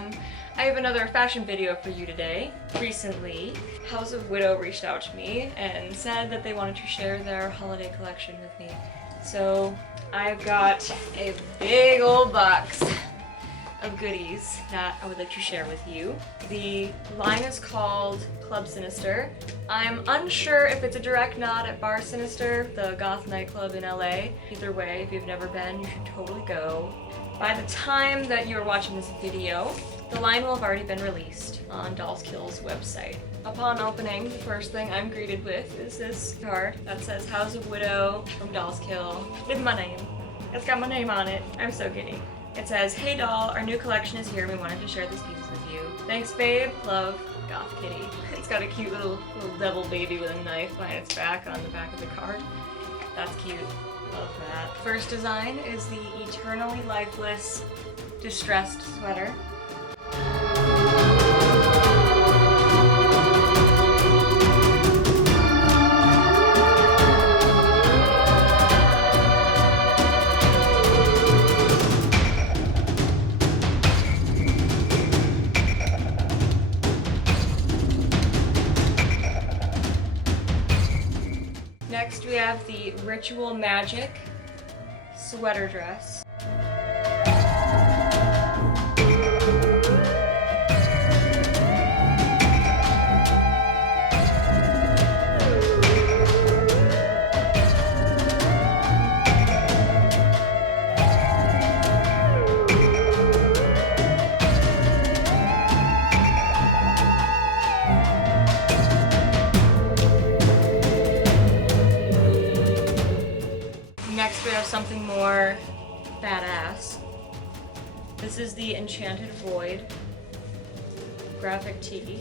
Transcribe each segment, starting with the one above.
everyone. I have another fashion video for you today. Recently, House of Widow reached out to me and said that they wanted to share their holiday collection with me. So I've got a big old box of goodies that I would like to share with you. The line is called Club Sinister. I'm unsure if it's a direct nod at Bar Sinister, the goth nightclub in LA. Either way, if you've never been, you should totally go. By the time that you're watching this video, the line will have already been released on Dollskill's website. Upon opening, the first thing I'm greeted with is this card that says House of Widow from Dollskill with my name. It's got my name on it. I'm so giddy. It says, "Hey doll, our new collection is here. We wanted to share these pieces with you. Thanks babe, love, Goth Kitty." It's got a cute little devil baby with a knife behind its back on the back of the card. That's cute. Love that. First design is the Eternally Lifeless Distressed Sweater. Next we have the Ritual Magic sweater dress. Next we have something more badass. This is the Enchanted Void graphic tee.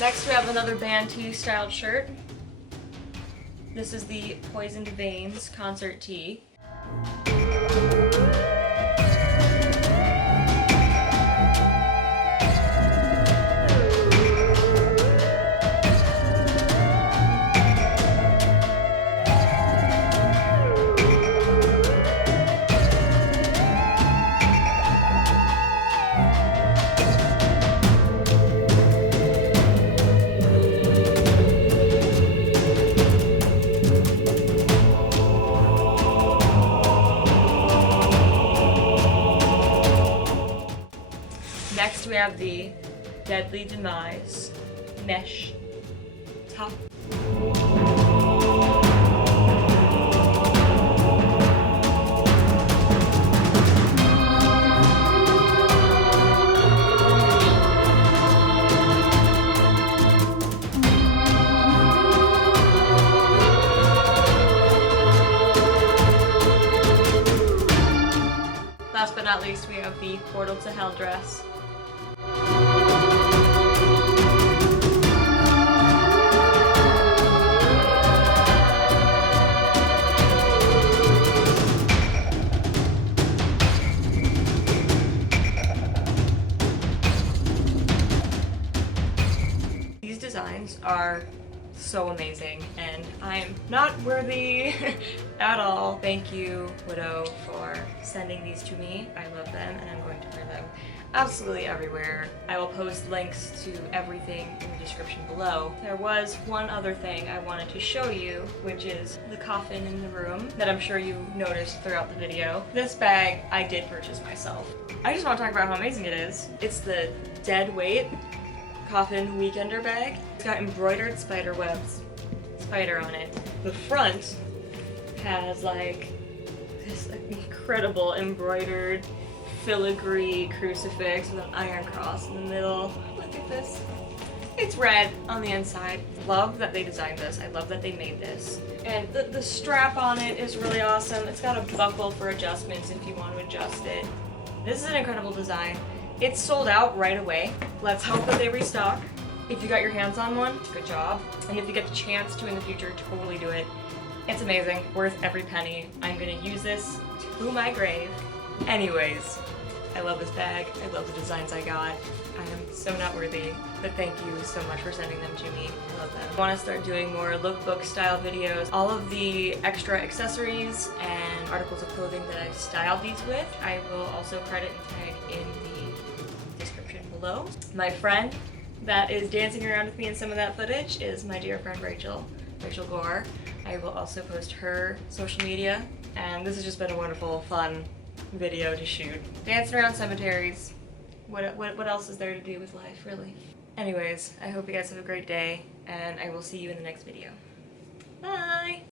Next we have another band tee styled shirt. This is the Poisoned Veins concert tee. Next we have the Deadly Demise mesh top. Last but not least, we have the Portal to Hell dress. These designs are so amazing, and I'm not worthy at all. Thank you, Widow, for sending these to me. I love them, and I'm going to wear them absolutely everywhere. I will post links to everything in the description below. There was one other thing I wanted to show you, which is the coffin in the room that I'm sure you noticed throughout the video. This bag I did purchase myself. I just want to talk about how amazing it is. It's the Dead Weight Coffin Weekender bag. It's got embroidered spider webs, spider on it. The front has like this incredible embroidered filigree crucifix with an iron cross in the middle. Look at this. It's red on the inside. Love that they designed this. I love that they made this. And the strap on it is really awesome. It's got a buckle for adjustments if you want to adjust it. This is an incredible design. It's sold out right away. Let's hope that they restock. If you got your hands on one, good job. And if you get the chance to in the future, totally do it. It's amazing, worth every penny. I'm gonna use this to my grave. Anyways, I love this bag. I love the designs I got. I am so not worthy, but thank you so much for sending them to me. I love them. I want to start doing more lookbook style videos. All of the extra accessories and articles of clothing that I've styled these with, I will also credit and tag in the description below. My friend that is dancing around with me in some of that footage is my dear friend Rachael Gore. I will also post her social media, and this has just been a wonderful, fun video to shoot. Dancing around cemeteries. What else is there to do with life, really? Anyways, I hope you guys have a great day, and I will see you in the next video. Bye!